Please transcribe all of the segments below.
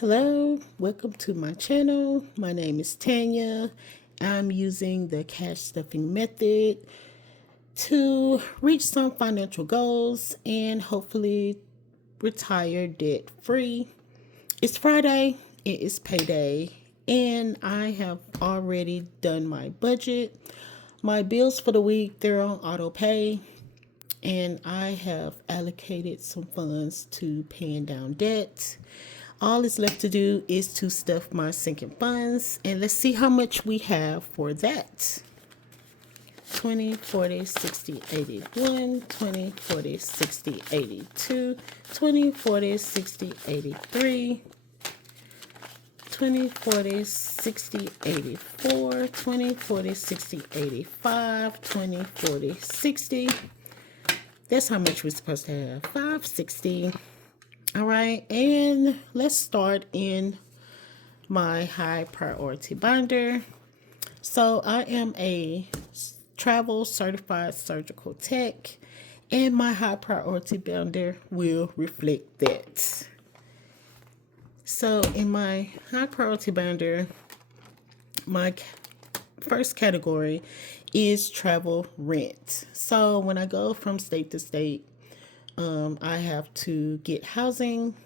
Hello, welcome to my channel. My name is Tanya. I'm using the cash stuffing method to reach some financial goals and hopefully retire debt free. It's Friday, it is payday, and I have already done my budget. My bills for the week, they're on auto pay, and I have allocated some funds to paying down debt. All is left to do is to stuff my sinking funds, and let's see how much we have for that. 20, 40, 60, 81, 20, 40, 60, 82, 20, 40, 60, 83, 20, 40, 60, 84, 20, 40, 60, 85, 20, 40, 60. That's how much we're supposed to have. 560. All right, and let's start in my high priority binder. So I am a travel certified surgical tech, and my high priority binder will reflect that. So in my high priority binder, my first category is travel rent. So when I go from state to state, I have to get housing,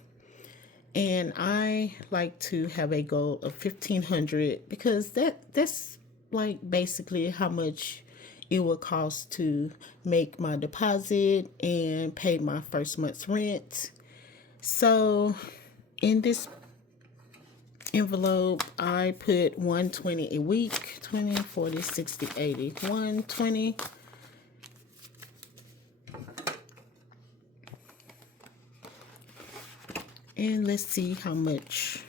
and I like to have a goal of 1,500 because that's like basically how much it will cost to make my deposit and pay my first month's rent. So in this envelope, I put 120 a week, 20, 40, 60, 80, 120. And let's see how much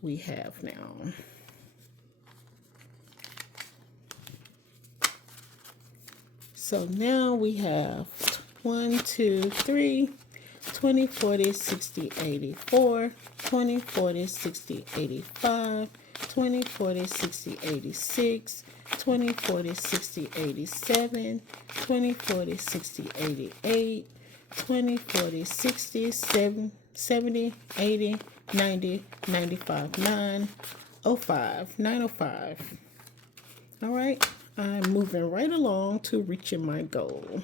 we have now. So now we have 1, 2, 3, 20, 40, 60, 84, 20, 40, 60, 85, 20, 40, 60, 86, 20, 40, 60, 87, 20, 40, 60, 88, 20, 40, 60, 70, 80, 90, 95, 905, 905. All right, I'm moving right along to reaching my goal.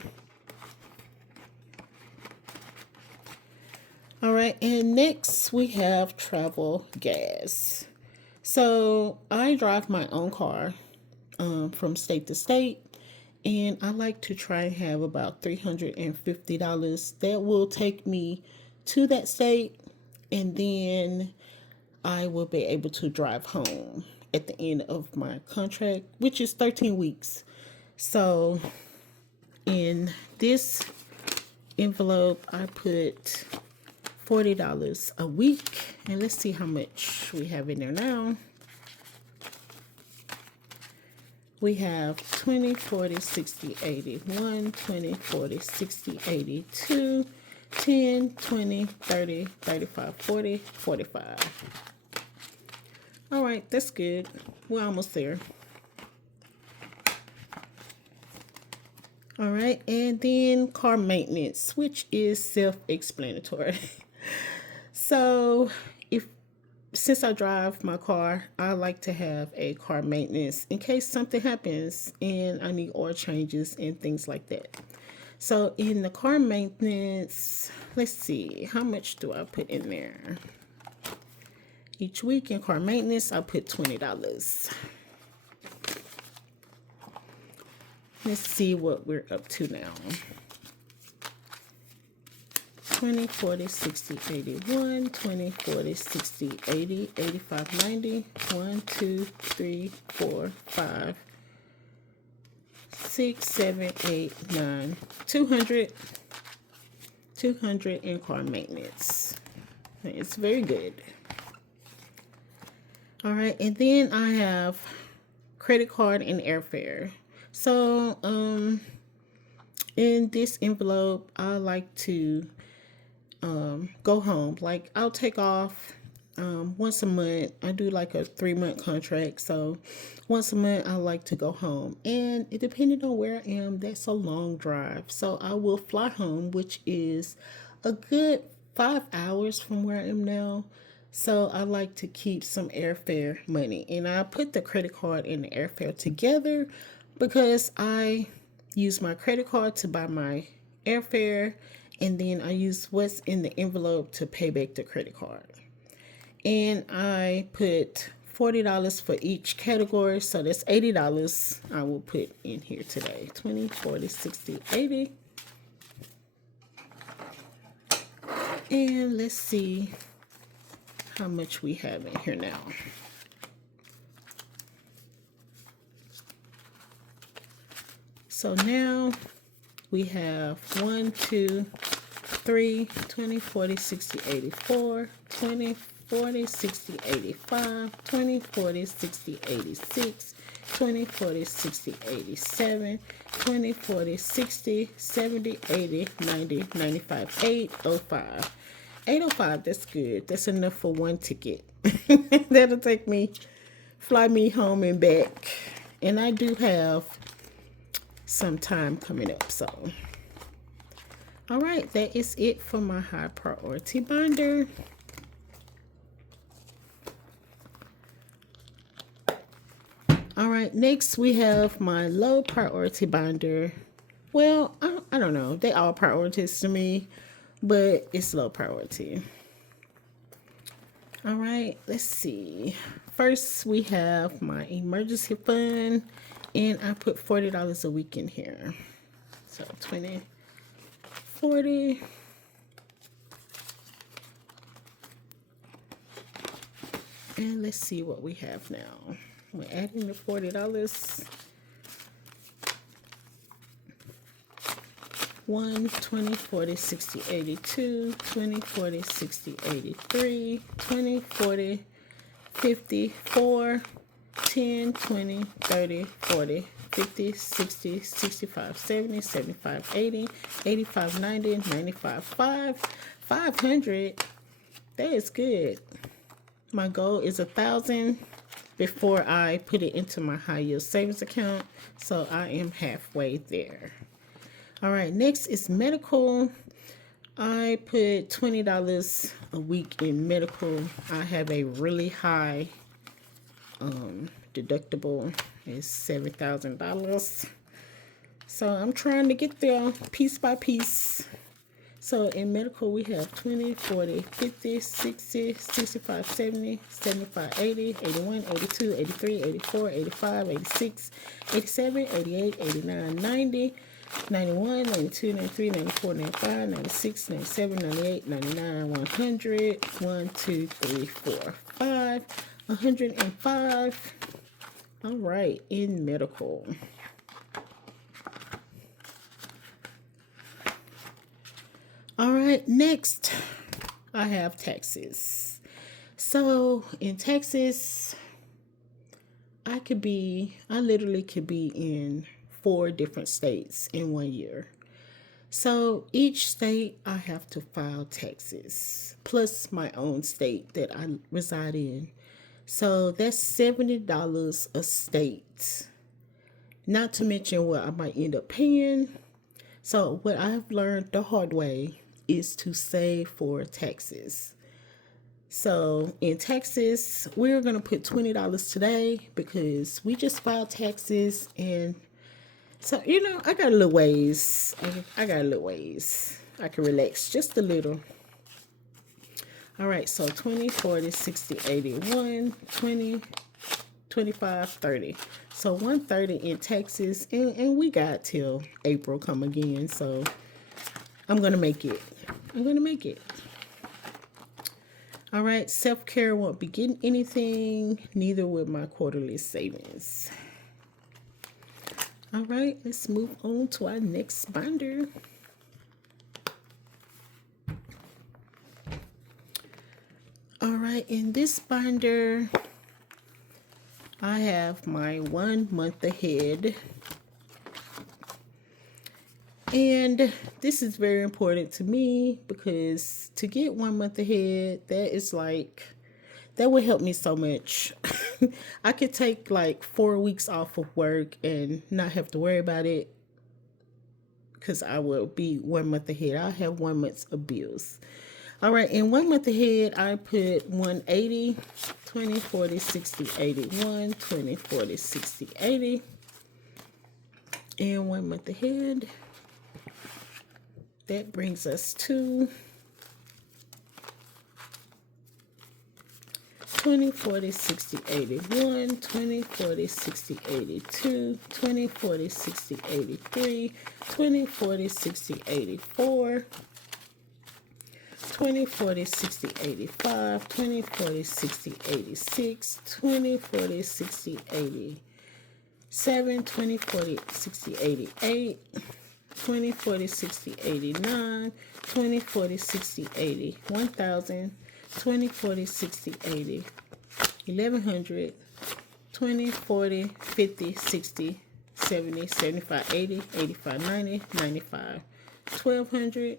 All right, and next we have travel gas. So I drive my own car from state to state, and I like to try and have about $350 that will take me to that state, and then I will be able to drive home at the end of my contract, which is 13 weeks. So in this envelope, I put $40 a week, and let's see how much we have in there now. We have 20, 40, 60, 81, 20, 40, 60, 82, 10, 20, 30, 35, 40, 45. All right, that's good. We're almost there. All right, and then car maintenance, which is self-explanatory. So since I drive my car, I like to have a car maintenance in case something happens and I need oil changes and things like that. So in the car maintenance, let's see, how much do I put in there? Each week in car maintenance, I put $20. Let's see what we're up to now. 20, 40, 60, 81, 20, 40, 60, 80, 85, 90, 1, 2, 3, 4, 5, 6, 7, 8, 9, 200. 200 in car maintenance. It's very good. All right, and then I have credit card and airfare. So, in this envelope, I like to go home. Like I'll take off once a month. I do like a 3-month contract, so once a month I like to go home. And it depending on where I am, that's a long drive, so I will fly home, which is a good 5 hours from where I am now. So I like to keep some airfare money, and I put the credit card and the airfare together because I use my credit card to buy my airfare, and then I use what's in the envelope to pay back the credit card. And I put $40 for each category, so that's $80 I will put in here today. 20, 40, 60, 80. And let's see how much we have in here now. So now we have 1, 2, 3, 20, 40, 60, 84, 20, 40, 60, 85, 20, 40, 60, 86, 20, 40, 60, 87, 20, 40, 60, 70, 80, 90, 95, 805. 805, that's good. That's enough for one ticket. That'll take me, fly me home and back. And I do have some time coming up, so. All right, that is it for my high priority binder. All right, next we have my low priority binder. Well, I don't know. They all priorities to me, but it's low priority. All right, let's see. First, we have my emergency fund, and I put $40 a week in here. So 20, 40. And let's see what we have now. We're adding the $40. 1, 20, 40, 60, 82, 20, 40, 60, 83, 20, 40, 50, 4, 10, 20, 30, 40, 50, 60, 65, 70, 75, 80, 85, 90, 95, 500. That is good. My goal is 1,000 before I put it into my high yield savings account. So I am halfway there. All right, next is medical. I put $20 a week in medical. I have a really high deductible. It's $7,000. So I'm trying to get there piece by piece. So in medical, we have 20, 40, 50, 60, 65, 70, 75, 80, 81, 82, 83, 84, 85, 86, 87, 88, 89, 90, 91, 92, 93, 94, 95, 96, 97, 98, 99, 100, 1, 2, 3, 4, 5, 105. All right, in medical. All right, next I have taxes. So in Texas, I literally could be in 4 different states in 1 year. So each state I have to file taxes, plus my own state that I reside in. So that's $70 a state. Not to mention what I might end up paying. So what I've learned the hard way is to save for taxes. So in Texas, we're going to put $20 today because we just filed taxes. And so, I got a little ways. I got a little ways. I can relax just a little. All right, so 20, 40, 60, 81, 20, 25, 30. So 130 in Texas, and we got till April come again. So I'm going to make it. All right, self-care won't be getting anything, neither will my quarterly savings. All right, let's move on to our next binder. All right, in this binder, I have my 1 month ahead. And this is very important to me because to get 1 month ahead, that would help me so much. I could take like 4 weeks off of work and not have to worry about it because I will be 1 month ahead. I'll have 1 month of bills. All right, in 1 month ahead, I put 180, 20, 40, 60, 81, 20, 40, 60, 80. And 1 month ahead, that brings us to 20, 40, 60, 81, 20, 40, 60, 82, 20, 40, 60, 83, 20, 40, 60, 84, 20, 40, 60, 85, 20, 40, 60, 86, 20, 40, 60, 87, 20, 40, 60, 88, 20, 40, 60, 89, 20, 40, 60, 80, 1000, 20, 40, 60, 80, 1100, 20, 40, 50, 60, 70, 75, 80, 85, 90, 95, 1200,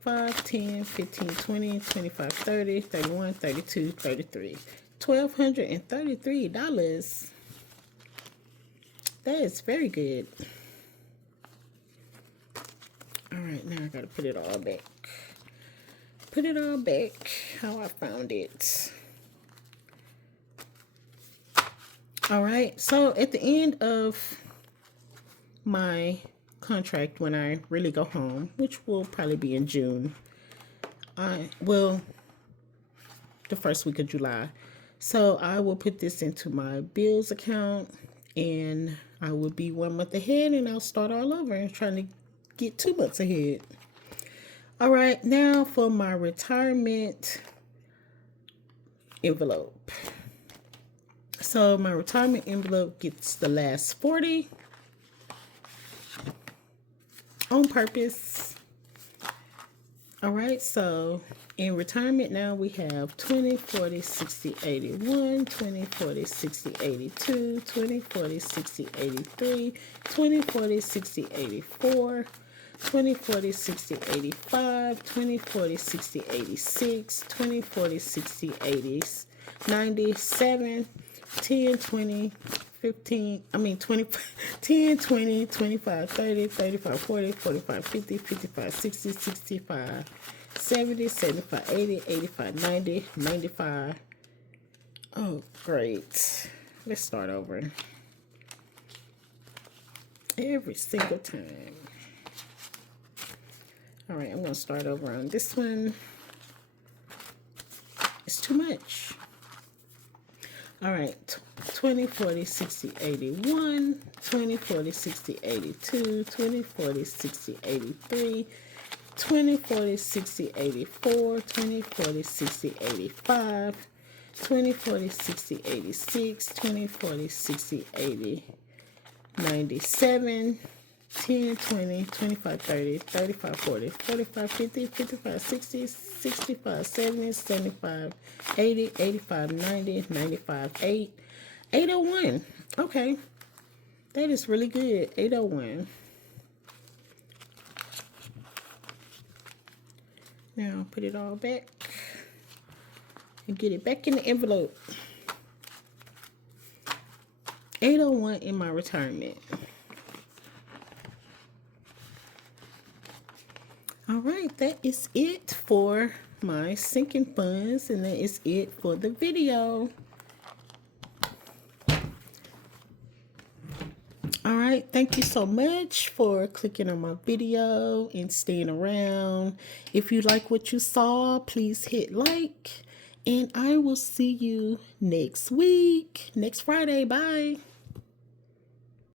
5, 10, 15, 20, 25, 30, 31, 32, 33. $1,233. That is very good. All right, now I gotta put it all back. Put it all back how I found it. All right, so at the end of my contract, when I really go home, which will probably be in June, the first week of July. So I will put this into my bills account, and I will be 1 month ahead, and I'll start all over and trying to get 2 months ahead. All right, now for my retirement envelope. So my retirement envelope gets the last 40 on purpose. All right, so in retirement now we have 20, 40, 60, 81, 20, 40, 60, 82, 20, 40, 60, 83, 20, 40, 60, 84, 20, 40, 60, 85, 20, 40, 60, 86, 20, 40, 60, 80, 97, 10, 20, 15, 20, 10, 20, 25, 30, 35, 40, 45, 50, 55, 60, 65, 70, 75, 80, 85, 90, 95. Oh, great. Let's start over. Every single time. All right, I'm going to start over on this one. It's too much. All right, 20, 40, 60, 81, 20, 40, 60, 82, 20, 40, 60, 83, 20, 40, 60, 84, 20, 40, 60, 85, 20, 40, 60, 86, 20, 40, 60, 80, 97, 10, 20, 25, 30, 35, 40, 45, 50, 55, 60, 65, 70, 75, 80, 85, 90, 95, 801. Okay. That is really good. 801. Now put it all back and get it back in the envelope. 801 in my retirement. All right, that is it for my sinking funds, and that is it for the video. All right, thank you so much for clicking on my video and staying around. If you like what you saw, please hit like, and I will see you next week, next Friday. Bye.